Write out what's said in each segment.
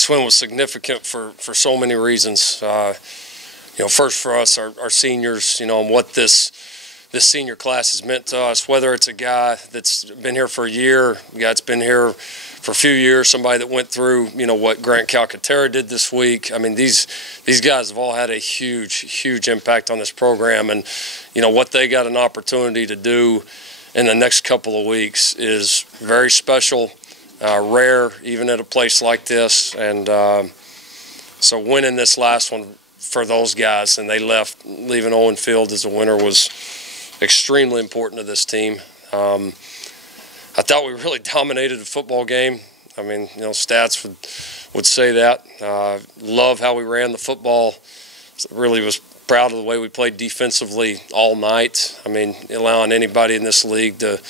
this win was significant for so many reasons. First for us, our seniors, and what this senior class has meant to us, whether it's a guy that's been here for a year, a guy that's been here for a few years, somebody that went through, what Grant Calcaterra did this week. I mean, these guys have all had a huge impact on this program, and, what they got an opportunity to do in the next couple of weeks is very special, rare, even at a place like this. And so winning this last one for those guys, and leaving Owen Field as a winner, was extremely important to this team. I thought we really dominated the football game. I mean, stats would say that. Love how we ran the football. Really was proud of the way we played defensively all night. I mean, allowing anybody in this league to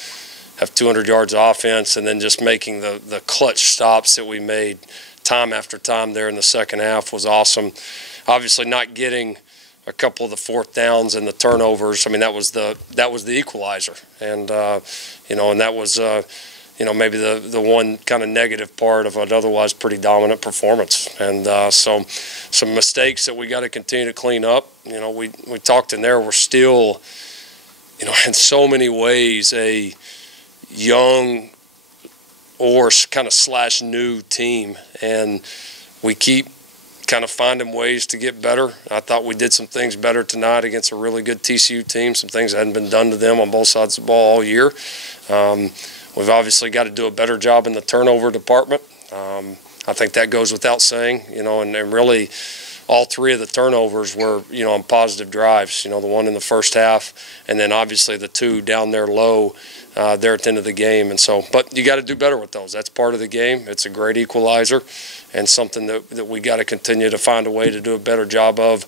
have 200 yards of offense, and then just making the clutch stops that we made time after time there in the second half was awesome. Obviously, not getting a couple of the fourth downs and the turnovers, I mean, that was the equalizer, and and that was maybe the one kind of negative part of an otherwise pretty dominant performance. And so some mistakes that we got to continue to clean up. We talked in there, we're still, in so many ways a young or kind of / new team, and we keep kind of finding ways to get better. I thought we did some things better tonight against a really good TCU team, some things that hadn't been done to them on both sides of the ball all year. We've obviously got to do a better job in the turnover department. I think that goes without saying, and really all three of the turnovers were, on positive drives, the one in the first half, and then obviously the two down there low there at the end of the game. And so, but you got to do better with those. That's part of the game. It's a great equalizer, and something that we got to continue to find a way to do a better job of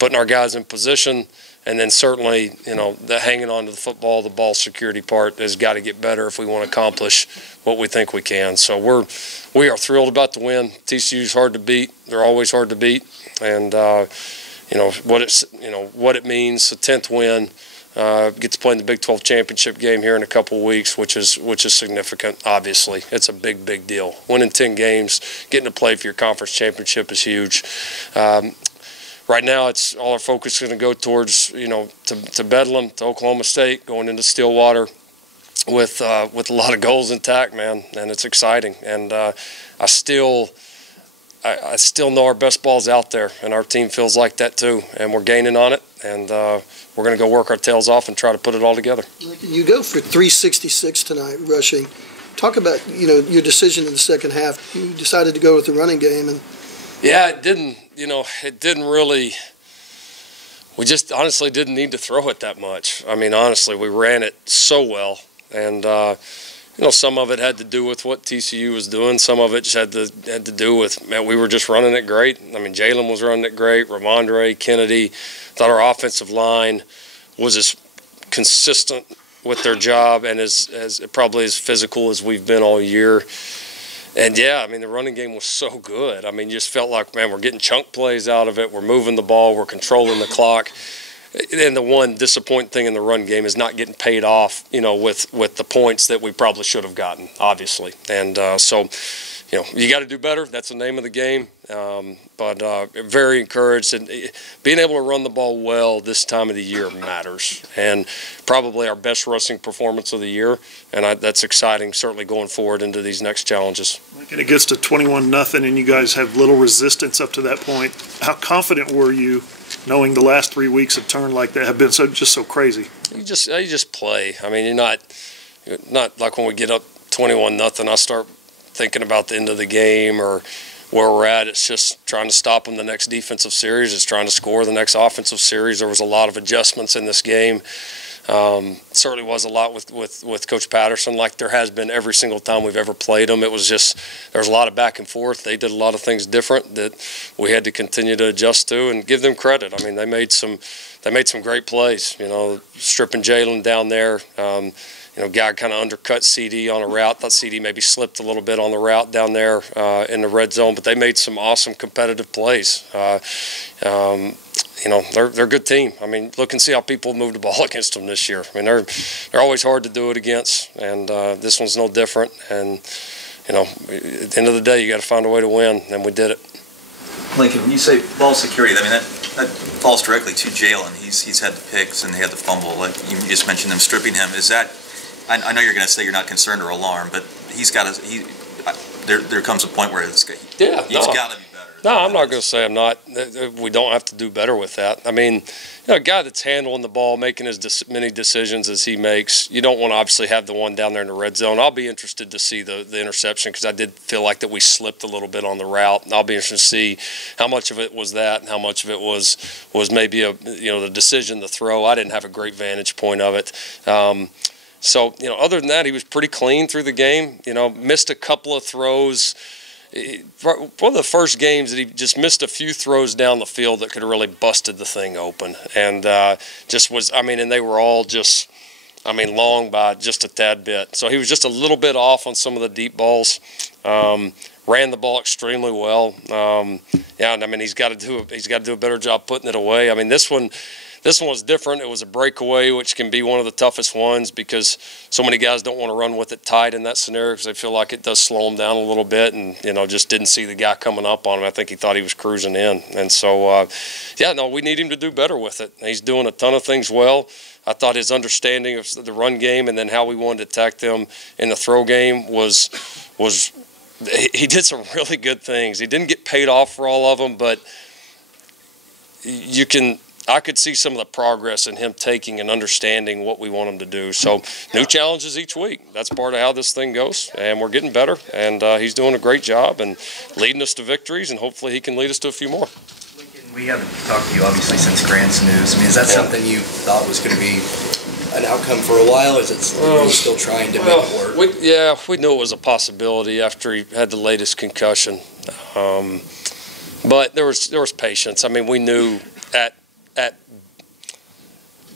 putting our guys in position. And then certainly, the hanging on to the football, the ball security part has got to get better if we want to accomplish what we think we can. So we are thrilled about the win. TCU's hard to beat. They're always hard to beat. And what it means, a 10th win, get to play in the Big 12 championship game here in a couple of weeks, which is significant. Obviously, it's a big deal. Winning 10 games, getting to play for your conference championship is huge. Right now, it's all our focus is going to go towards, to Bedlam, to Oklahoma State, going into Stillwater with a lot of goals intact, man, and it's exciting. And I still know our best ball's out there, and our team feels like that too, and we're gaining on it, and we're going to go work our tails off and try to put it all together. You go for 366 tonight rushing. Talk about your decision in the second half. You decided to go with the running game, and yeah, it didn't really. We just honestly didn't need to throw it that much. I mean, honestly, we ran it so well, and some of it had to do with what TCU was doing. Some of it just had to do with, man, we were just running it great. I mean, Jalen was running it great. Ramondre, Kennedy. Thought our offensive line was as consistent with their job and as probably as physical as we've been all year. And, yeah, I mean, the running game was so good. I mean, you just felt like, man, we're getting chunk plays out of it. We're moving the ball. We're controlling the clock. And the one disappointing thing in the run game is not getting paid off, with the points that we probably should have gotten, obviously. And so, you got to do better. That's the name of the game. But very encouraged. And being able to run the ball well this time of the year matters. And probably our best rushing performance of the year. And that's exciting, certainly going forward into these next challenges. And it gets to 21-0, and you guys have little resistance up to that point. How confident were you, knowing the last 3 weeks have turned like that, have been just so crazy? You just play. I mean, you're not like when we get up 21-0, I start thinking about the end of the game or where we're at. It's just trying to stop them the next defensive series. It's trying to score the next offensive series. There was a lot of adjustments in this game. Certainly was a lot with Coach Patterson, like there has been every single time we've ever played them. It was just, there was a lot of back and forth. They did a lot of things different that we had to continue to adjust to, and give them credit. I mean, they made some great plays, stripping Jalen down there. Guy kind of undercut CD on a route. Thought CD maybe slipped a little bit on the route down there in the red zone, but they made some awesome competitive plays. They're a good team. I mean, look and see how people move the ball against them this year. I mean, they're always hard to do it against, and this one's no different. And at the end of the day, you got to find a way to win, and we did it. Lincoln, when you say ball security, I mean, that falls directly to Jalen. He's had the picks and he had the fumble. Like you just mentioned them stripping him. Is that, I know you're going to say you're not concerned or alarmed, but there comes a point where he's got to be better. No, I'm not going to say I'm not. We don't have to do better with that. I mean, a guy that's handling the ball, making as many decisions as he makes, you don't want to obviously have the one down there in the red zone. I'll be interested to see the interception because I did feel like that we slipped a little bit on the route. And I'll be interested to see how much of it was that and how much of it was maybe the decision to throw. I didn't have a great vantage point of it. So, other than that, he was pretty clean through the game. Missed a couple of throws. One of the first games that he just missed a few throws down the field that could have really busted the thing open. And and they were all just, long by just a tad bit. So he was just a little bit off on some of the deep balls. Ran the ball extremely well. He's got to do a better job putting it away. I mean, this one was different. It was a breakaway, which can be one of the toughest ones because so many guys don't want to run with it tight in that scenario because they feel like it does slow them down a little bit and, just didn't see the guy coming up on him. I think he thought he was cruising in. And so, we need him to do better with it. He's doing a ton of things well. I thought his understanding of the run game and then how we wanted to attack them in the throw game was he did some really good things. He didn't get paid off for all of them, but I could see some of the progress in him taking and understanding what we want him to do. So new challenges each week. That's part of how this thing goes, and we're getting better. And he's doing a great job and leading us to victories, and hopefully he can lead us to a few more. Lincoln, we haven't talked to you obviously since Grant's news. I mean, is that something you thought was going to be an outcome for a while? Or is it still trying to make it work? We knew it was a possibility after he had the latest concussion, but there was patience. I mean, we knew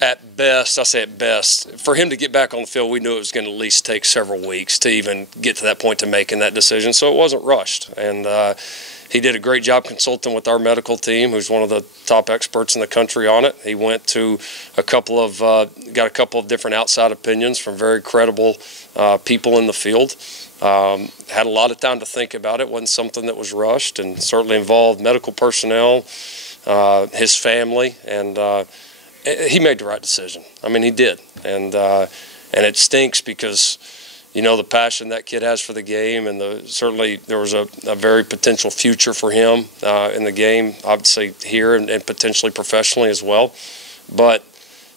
at best, I say at best, for him to get back on the field, we knew it was going to at least take several weeks to even get to that point to making that decision. So it wasn't rushed, and he did a great job consulting with our medical team, who's one of the top experts in the country on it. He went to got a couple of different outside opinions from very credible people in the field. Had a lot of time to think about it. Wasn't something that was rushed, and certainly involved medical personnel, his family, and he made the right decision. I mean, he did, and it stinks because the passion that kid has for the game, and certainly there was a very potential future for him in the game, obviously here and potentially professionally as well. But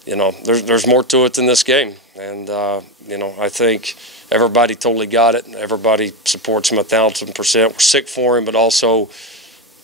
there's more to it than this game, and I think everybody totally got it. Everybody supports him 1,000%. We're sick for him, but also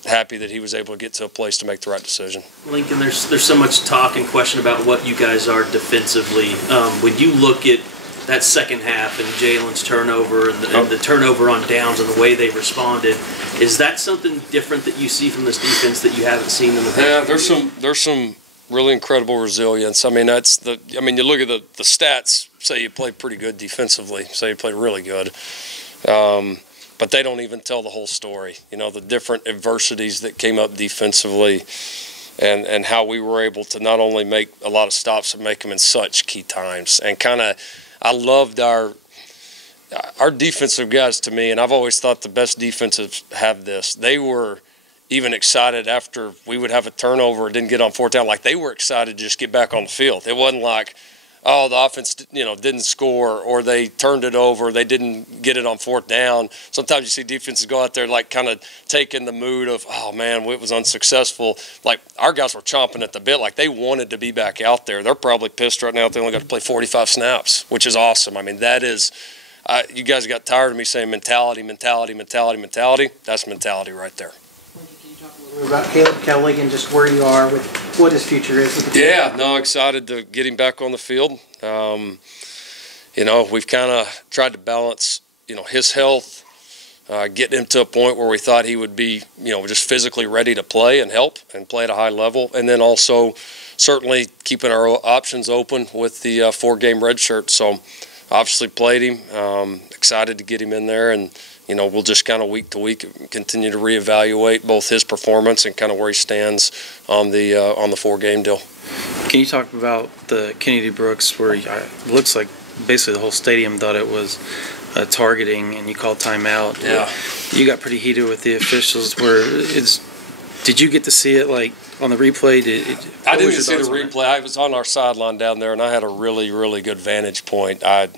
happy that he was able to get to a place to make the right decision. Lincoln, there's so much talk and question about what you guys are defensively. When you look at that second half and Jalen's turnover and the turnover on downs and the way they responded, is that something different that you see from this defense that you haven't seen in the past? Yeah, there's some really incredible resilience. I mean, you look at the stats, say you played pretty good defensively, say you played really good. But they don't even tell the whole story. The different adversities that came up defensively and how we were able to not only make a lot of stops, but make them in such key times. And I loved our defensive guys to me, and I've always thought the best defenses have this. They were even excited after we would have a turnover or didn't get on fourth down. Like, they were excited to just get back on the field. It wasn't like, the offense, didn't score or they turned it over, they didn't get it on fourth down. Sometimes you see defenses go out there like kind of taking the mood of, oh man, it was unsuccessful. Like, our guys were chomping at the bit, like they wanted to be back out there. They're probably pissed right now that they only got to play 45 snaps, which is awesome. I mean, that is, you guys got tired of me saying mentality. That's mentality right there. About Caleb Kelly and just where you are with what his future is with the team. Yeah, no, excited to get him back on the field. We've kind of tried to balance, his health, getting him to a point where we thought he would be, just physically ready to play and help and play at a high level. And then also certainly keeping our options open with the 4-game red shirt. So obviously played him, excited to get him in there, and we'll just kind of week to week continue to reevaluate both his performance and kind of where he stands on the 4-game deal. Can you talk about the Kennedy Brooks, where it looks like basically the whole stadium thought it was targeting and you called timeout. Yeah. You got pretty heated with the officials. Did you get to see it like on the replay? I didn't see the replay. I was on our sideline down there, and I had a really, really good vantage point. It's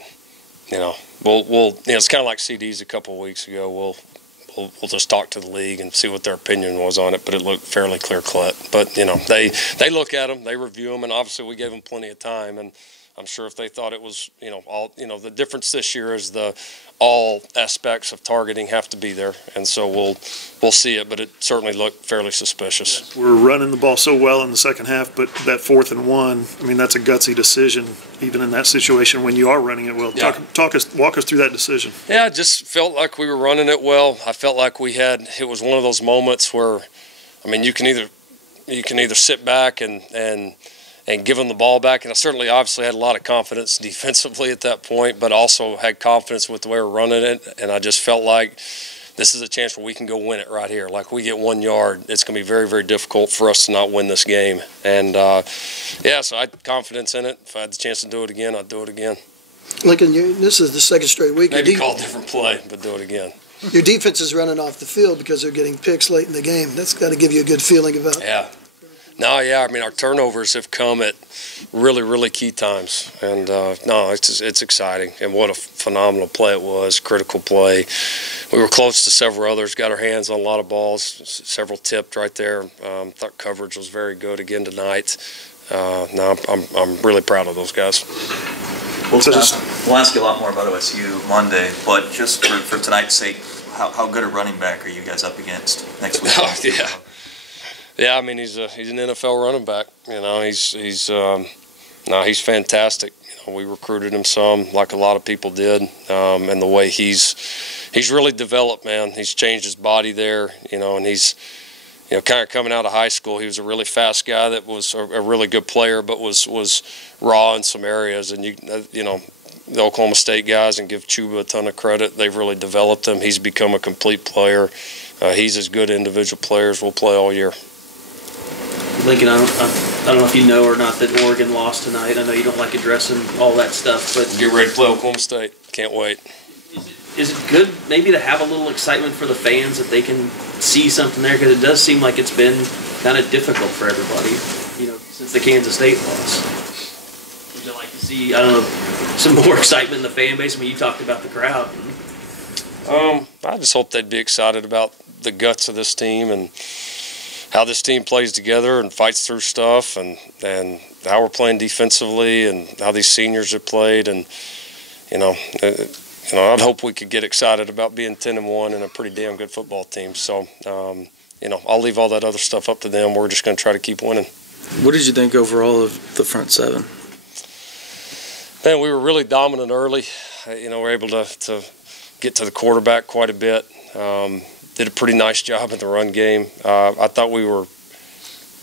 kind of like CDs a couple of weeks ago. We'll just talk to the league and see what their opinion was on it, but it looked fairly clear-cut. But, they look at them, they review them, and obviously we gave them plenty of time. And I'm sure if they thought it was, the difference this year is all aspects of targeting have to be there. And so we'll see it, but it certainly looked fairly suspicious. We're running the ball so well in the second half, but that 4th and 1, I mean, that's a gutsy decision, even in that situation when you are running it well. Yeah. Walk us through that decision. Yeah, I just felt like we were running it well. I felt like it was one of those moments where, you can either sit back and give them the ball back. And I certainly obviously had a lot of confidence defensively at that point, but also had confidence with the way we're running it. And I just felt like this is a chance where we can go win it right here. Like, we get 1 yard, it's going to be very, very difficult for us to not win this game. And, so I had confidence in it. If I had the chance to do it again, I'd do it again. Lincoln, this is the second straight week. Maybe call a different play, but do it again. Your defense is running off the field because they're getting picks late in the game. That's got to give you a good feeling about it. Yeah. No, yeah, our turnovers have come at really, really key times. And, it's exciting. And what a phenomenal play it was, critical play. We were close to several others, got our hands on a lot of balls, several tipped right there. Thought coverage was very good again tonight. I'm really proud of those guys. We'll ask you a lot more about OSU Monday, but just for tonight's sake, how good a running back are you guys up against next week? Oh, yeah. Yeah, he's an NFL running back. He's fantastic. We recruited him some, like a lot of people did, and the way he's really developed, man. He's changed his body there, and he's, kind of coming out of high school. He was a really fast guy that was a really good player, but was raw in some areas. And the Oklahoma State guys, and give Chuba a ton of credit. They've really developed him. He's become a complete player. He's as good an individual player as we'll play all year. Lincoln, I don't know if you know or not that Oregon lost tonight. I know you don't like addressing all that stuff, but get ready to play Oklahoma State. Can't wait. Is it good maybe to have a little excitement for the fans that they can see something there? Because it does seem like it's been kind of difficult for everybody, since the Kansas State loss. Would you like to see, some more excitement in the fan base? You talked about the crowd. I just hope they'd be excited about the guts of this team and how this team plays together and fights through stuff, and how we're playing defensively and how these seniors have played. And I'd hope we could get excited about being 10-1 and a pretty damn good football team. So I'll leave all that other stuff up to them. We're just going to try to keep winning. What did you think overall of the front seven? Man, we were really dominant early. We were able to get to the quarterback quite a bit. Did a pretty nice job in the run game. I thought we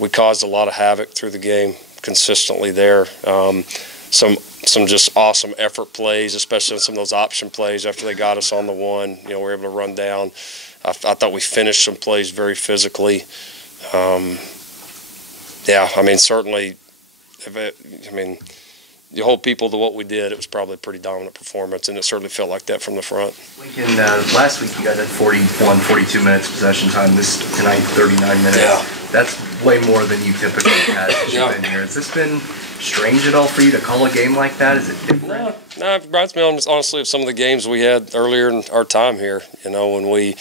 caused a lot of havoc through the game consistently there. Some just awesome effort plays, especially on some of those option plays after they got us on the one. We were able to run down. I thought we finished some plays very physically. Certainly, you hold people to what we did, it was probably a pretty dominant performance, and it certainly felt like that from the front. Lincoln, last week you guys had 42 minutes possession time. Tonight, 39 minutes. Yeah. That's way more than you typically had since you've been here. Has this been strange at all for you to call a game like that? Is it different? No, it reminds me honestly of some of the games we had earlier in our time here. When we,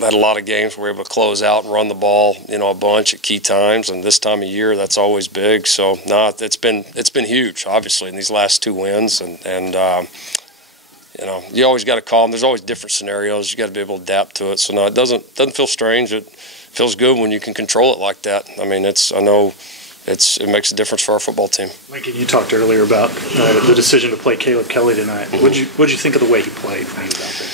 had a lot of games where we were able to close out and run the ball, a bunch at key times, and this time of year that's always big. So it's been huge, obviously, in these last two wins, and you always got to call them. There's always different scenarios. You got to be able to adapt to it. So no, it doesn't feel strange. It feels good when you can control it like that. It makes a difference for our football team. Lincoln, you talked earlier about the decision to play Caleb Kelly tonight. Mm-hmm. What'd you think of the way he played when he was out there?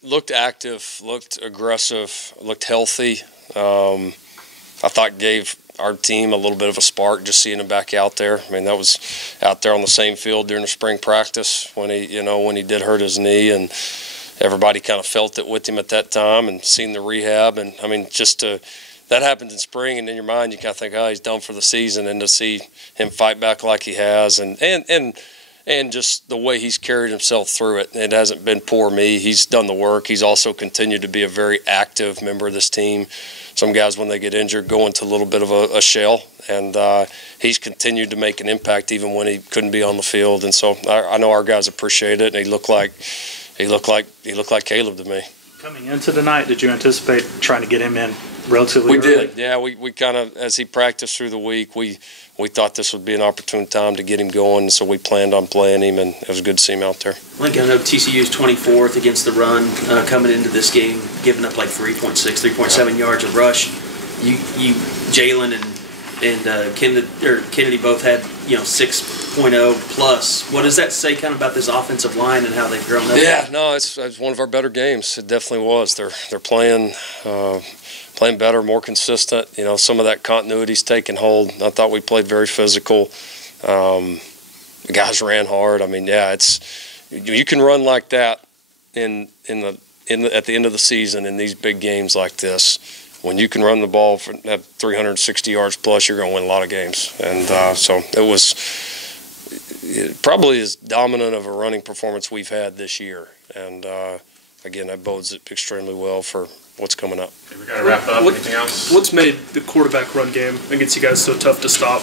Looked active, looked aggressive, looked healthy. I thought gave our team a little bit of a spark just seeing him back out there. That was out there on the same field during the spring practice when he did hurt his knee, and everybody kind of felt it with him at that time, and seen the rehab. And that happens in spring, and in your mind you kind of think, oh, he's done for the season, and to see him fight back like he has, and and just the way he's carried himself through it. It hasn't been poor me. He's done the work. He's also continued to be a very active member of this team. Some guys, when they get injured, go into a little bit of a shell, and he's continued to make an impact even when he couldn't be on the field. And so I know our guys appreciate it, and he looked like Caleb to me. Coming into tonight, did you anticipate trying to get him in relatively early? We did, yeah. We kind of, as he practiced through the week, we thought this would be an opportune time to get him going, so we planned on playing him, and it was good to see him out there. Lincoln, I know TCU's 24th against the run coming into this game, giving up like 3.6, 3.7 yards of rush. Jalen and Kennedy both had 6.0 plus. What does that say kind of about this offensive line and how they've grown up? Yeah, no, it's one of our better games. It definitely was. They're playing better, more consistent. Some of that continuity's taken hold. I thought we played very physical. The guys ran hard. I mean, yeah, you can run like that at the end of the season in these big games like this. When you can run the ball at 360 yards plus, you're going to win a lot of games. And so it was probably as dominant of a running performance we've had this year. And again, that bodes extremely well for what's coming up. Okay, we got to wrap up. Anything else? What's made the quarterback run game against you guys so tough to stop?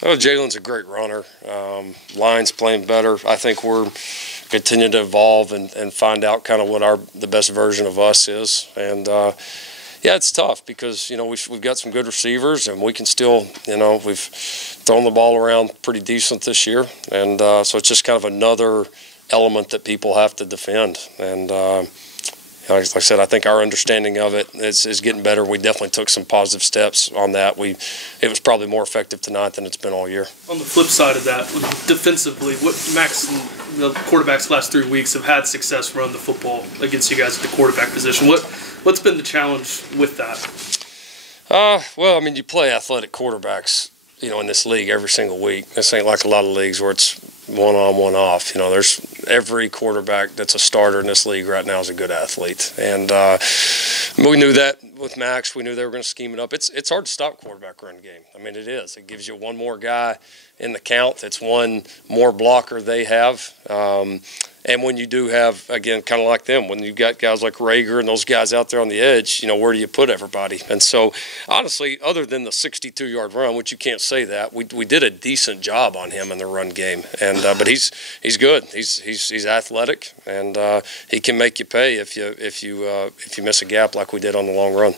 Jalen's a great runner. Line's playing better. I think we're continuing to evolve and find out kind of what the best version of us is. And yeah, it's tough because we've got some good receivers, and we can still we've thrown the ball around pretty decent this year, and so it's just kind of another element that people have to defend. And like I said, I think our understanding of it is getting better. We definitely took some positive steps on that. It was probably more effective tonight than it's been all year. On the flip side of that, defensively, what Max and the quarterbacks last 3 weeks have had success running the football against you guys at the quarterback position. What's been the challenge with that? Well, I mean, you play athletic quarterbacks, in this league every single week. This ain't like a lot of leagues where it's one on, one off. There's every quarterback that's a starter in this league right now is a good athlete, and we knew that with Max. We knew they were going to scheme it up. It's hard to stop quarterback run game. I mean, it is. It gives you one more guy in the count. It's one more blocker they have. And when you do have, again, kind of like them, when you got guys like Rager and those guys out there on the edge, where do you put everybody? And so, honestly, other than the 62-yard run, which you can't say that, we did a decent job on him in the run game. And but he's good. He's athletic, and he can make you pay if you miss a gap like we did on the long run.